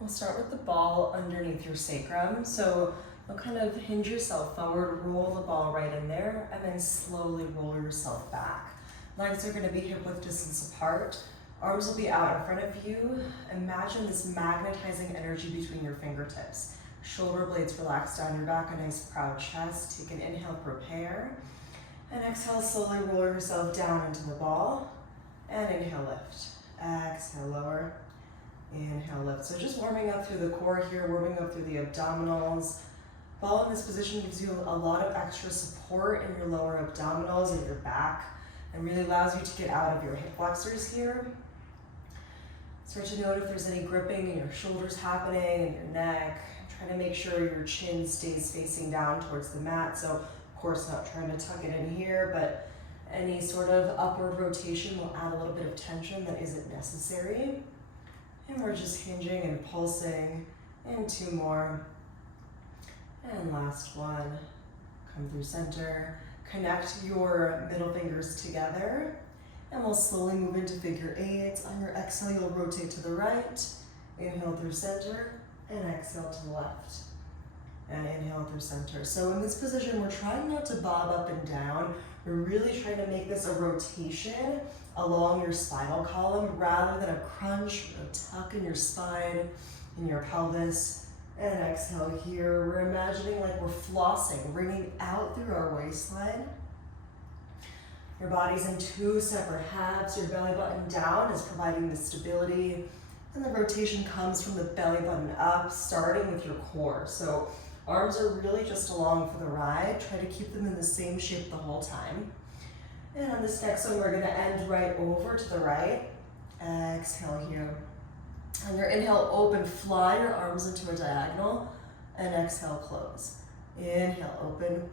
We'll start with the ball underneath your sacrum. So you'll kind of hinge yourself forward, roll the ball right in there, and then slowly roll yourself back. Legs are going to be hip width distance apart. Arms will be out in front of you. Imagine this magnetizing energy between your fingertips. Shoulder blades relax down your back, a nice proud chest. Take an inhale, prepare. And exhale, slowly roll yourself down into the ball. And inhale, lift. Exhale, lower. Inhale, lift. So just warming up through the core here, warming up through the abdominals. Ball in this position gives you a lot of extra support in your lower abdominals and your back, and really allows you to get out of your hip flexors here. Start to note if there's any gripping in your shoulders happening, in your neck. Try to make sure your chin stays facing down towards the mat. So of course not trying to tuck it in here, but any sort of upward rotation will add a little bit of tension that isn't necessary. And we're just hinging and pulsing. And 2 more. And last one. Come through center. Connect your middle fingers together. And we'll slowly move into figure 8. On your exhale, you'll rotate to the right. Inhale through center. And exhale to the left. And inhale through center. So in this position, we're trying not to bob up and down. We're really trying to make this a rotation along your spinal column rather than a crunch or a tuck in your spine, in your pelvis. And exhale here. We're imagining like we're flossing, bringing out through our waistline. Your body's in 2 separate halves. Your belly button down is providing the stability. And the rotation comes from the belly button up, starting with your core. So arms are really just along for the ride. Try to keep them in the same shape the whole time. And on this next one, we're gonna end right over to the right. Exhale here. On your inhale, open, fly your arms into a diagonal. And exhale, close. Inhale, open.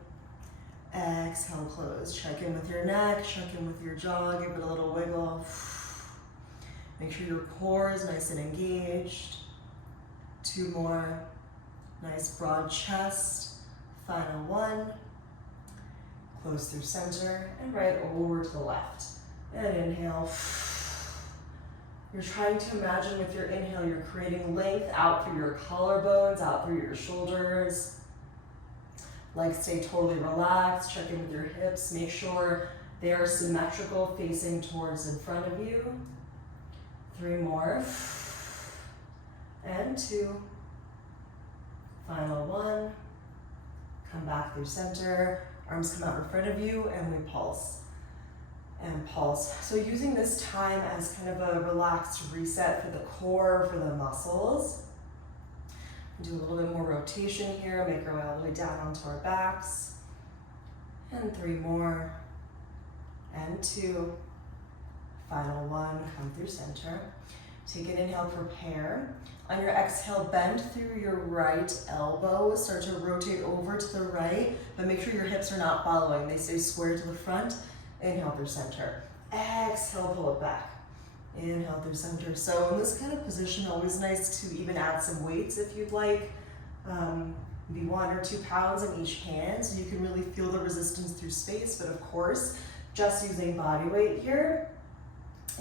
Exhale, close. Check in with your neck, check in with your jaw, give it a little wiggle. Make sure your core is nice and engaged. 2 more. Nice broad chest. Final 1. Close through center and right over to the left. And inhale. You're trying to imagine with your inhale, you're creating length out through your collarbones, out through your shoulders. Legs stay totally relaxed. Check in with your hips. Make sure they are symmetrical, facing towards in front of you. 3 more. And 2. Final 1. Come back through center. Arms come out in front of you and we pulse. And pulse. So using this time as kind of a relaxed reset for the core, for the muscles. Do a little bit more rotation here. Make our way all the way down onto our backs. And 3 more. And 2. Final 1, come through center. Take an inhale, prepare. On your exhale, bend through your right elbow. Start to rotate over to the right, but make sure your hips are not following. They stay square to the front. Inhale through center. Exhale, pull it back. Inhale through center. So in this kind of position, always nice to even add some weights if you'd like. Maybe 1 or 2 pounds in each hand, so you can really feel the resistance through space, but of course, just using body weight here.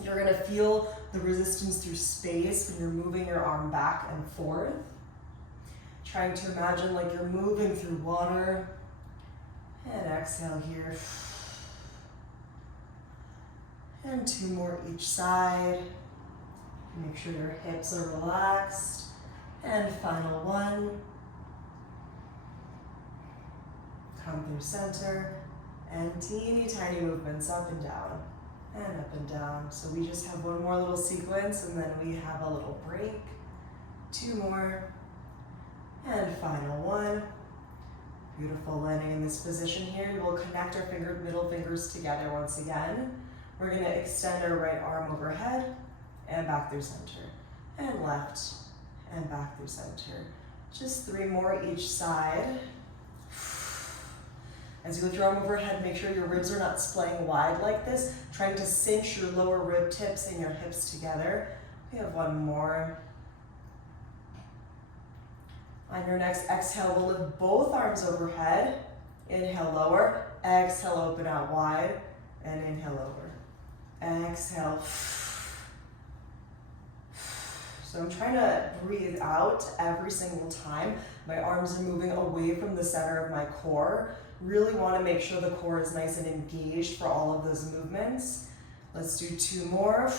You're gonna feel the resistance through space when you're moving your arm back and forth. Trying to imagine like you're moving through water. And exhale here. And 2 more each side. Make sure your hips are relaxed. And final 1. Come through center. And teeny tiny movements up and down. And up and down. So we just have 1 more little sequence and then we have a little break. 2 more. And final 1. Beautiful, landing in this position here. We'll connect our middle fingers together once again. We're gonna extend our right arm overhead and back through center. And left and back through center. Just 3 more each side. As you lift your arm overhead, make sure your ribs are not splaying wide like this, trying to cinch your lower rib tips and your hips together. We have 1 more. On your next exhale, we'll lift both arms overhead. Inhale, lower. Exhale, open out wide. And inhale, over. Exhale. So So I'm trying to breathe out every single time. My arms are moving away from the center of my core. Really want to make sure the core is nice and engaged for all of those movements. Let's do 2 more.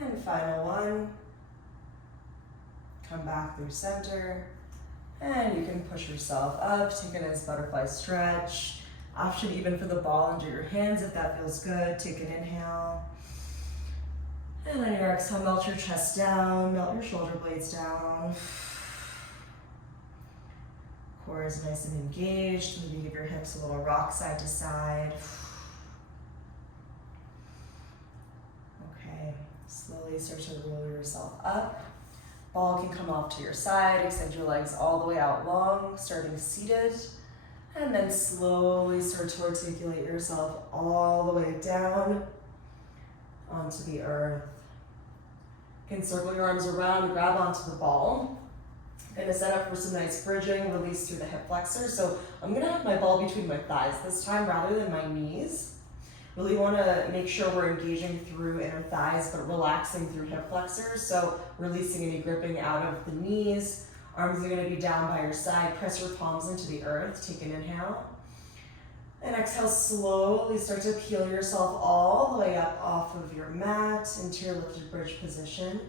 And final one. Come back through center. And you can push yourself up. Take a nice butterfly stretch. Option even for the ball under your hands if that feels good. Take an inhale. And on your exhale, melt your chest down, melt your shoulder blades down. Core is nice and engaged. Maybe give your hips a little rock side to side. Okay, slowly start to roll yourself up. Ball can come off to your side, extend your legs all the way out long, starting seated. And then slowly start to articulate yourself all the way down onto the earth. You can circle your arms around, grab onto the ball. Gonna set up for some nice bridging, release through the hip flexor. So I'm gonna have my ball between my thighs this time rather than my knees. Really wanna make sure we're engaging through inner thighs, but relaxing through hip flexors. So releasing any gripping out of the knees. Arms are gonna be down by your side. Press your palms into the earth. Take an inhale. And exhale, slowly start to peel yourself all the way up off of your mat into your lifted bridge position.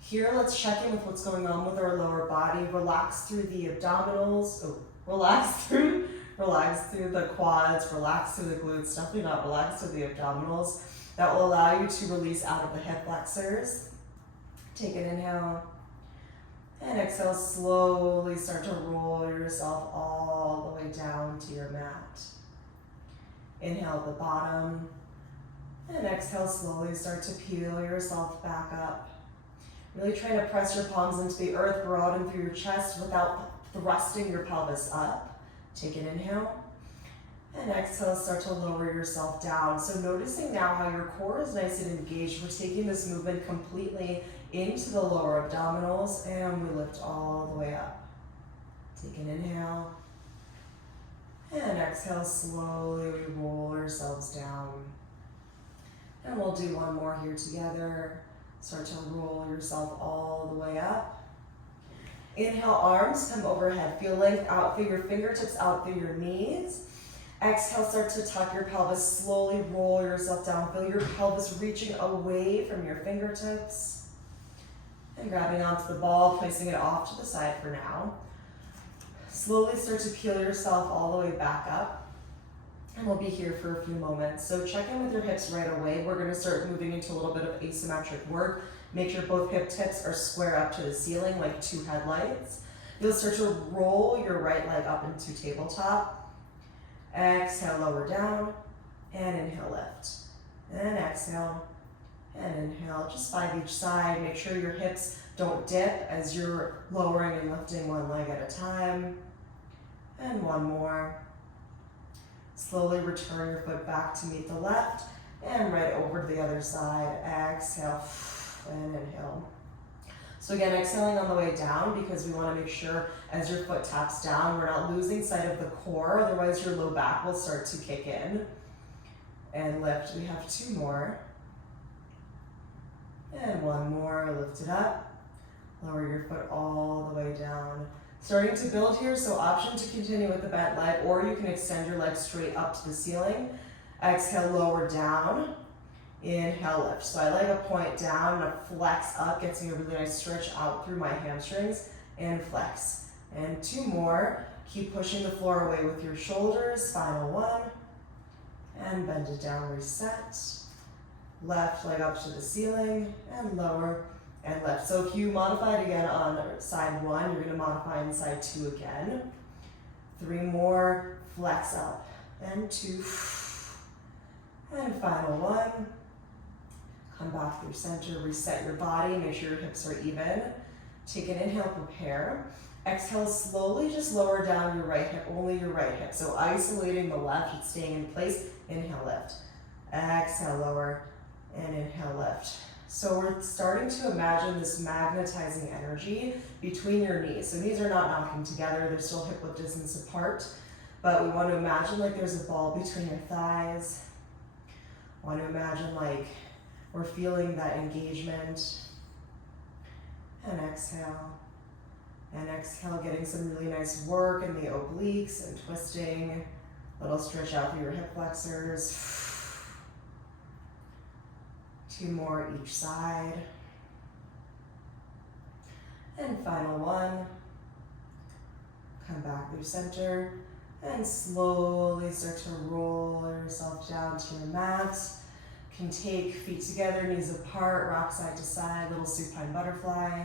Here, let's check in with what's going on with our lower body. Relax through the abdominals. Relax through the quads, relax through the glutes. Definitely not relax through the abdominals. That will allow you to release out of the hip flexors. Take an inhale. And exhale, slowly start to roll yourself all the way down to your mat. Inhale at the bottom. And exhale, slowly start to peel yourself back up. Really trying to press your palms into the earth, broaden through your chest without thrusting your pelvis up. Take an inhale. And exhale, start to lower yourself down. So noticing now how your core is nice and engaged. We're taking this movement completely into the lower abdominals, and we lift all the way up. Take an inhale. And exhale, slowly we roll ourselves down. And we'll do one more here together. Start to roll yourself all the way up. Inhale, arms come overhead. Feel length out through your fingertips, out through your knees. Exhale, start to tuck your pelvis. Slowly roll yourself down. Feel your pelvis reaching away from your fingertips. And grabbing onto the ball, placing it off to the side for now. Slowly start to peel yourself all the way back up. And we'll be here for a few moments. So check in with your hips right away. We're gonna start moving into a little bit of asymmetric work. Make sure both hip tips are square up to the ceiling like 2 headlights. You'll start to roll your right leg up into tabletop. Exhale, lower down, and inhale, lift. And exhale, and inhale, just 5 each side. Make sure your hips don't dip as you're lowering and lifting one leg at a time. And one more. Slowly return your foot back to meet the left and right over to the other side. Exhale and inhale. So again, exhaling on the way down because we want to make sure as your foot taps down, we're not losing sight of the core, otherwise your low back will start to kick in. And lift. We have 2 more. And one more. Lift it up. Lower your foot all the way down. Starting to build here, so option to continue with the bent leg, or you can extend your leg straight up to the ceiling. Exhale, lower down. Inhale, lift. So I like a point down and a flex up, gets me a really nice stretch out through my hamstrings, and flex. And 2 more. Keep pushing the floor away with your shoulders. Final one. And bend it down, reset. Left leg up to the ceiling, and lower. And left. So if you modify it again on side 1, you're going to modify in side 2 again. 3 more, flex up, and 2, and final one. Come back through center, reset your body, make sure your hips are even. Take an inhale, prepare. Exhale, slowly just lower down your right hip, only your right hip. So isolating the left, it's staying in place. Inhale, lift. Exhale, lower, and inhale, lift. So we're starting to imagine this magnetizing energy between your knees. So knees are not knocking together, they're still hip width distance apart, but we want to imagine like there's a ball between your thighs. Want to imagine like We're feeling that engagement. And exhale. And exhale, getting some really nice work in the obliques and twisting. Little stretch out through your hip flexors. 2 more each side. And final one. Come back through center and slowly start to roll yourself down to your mat. You can take feet together, knees apart, rock side to side, little supine butterfly.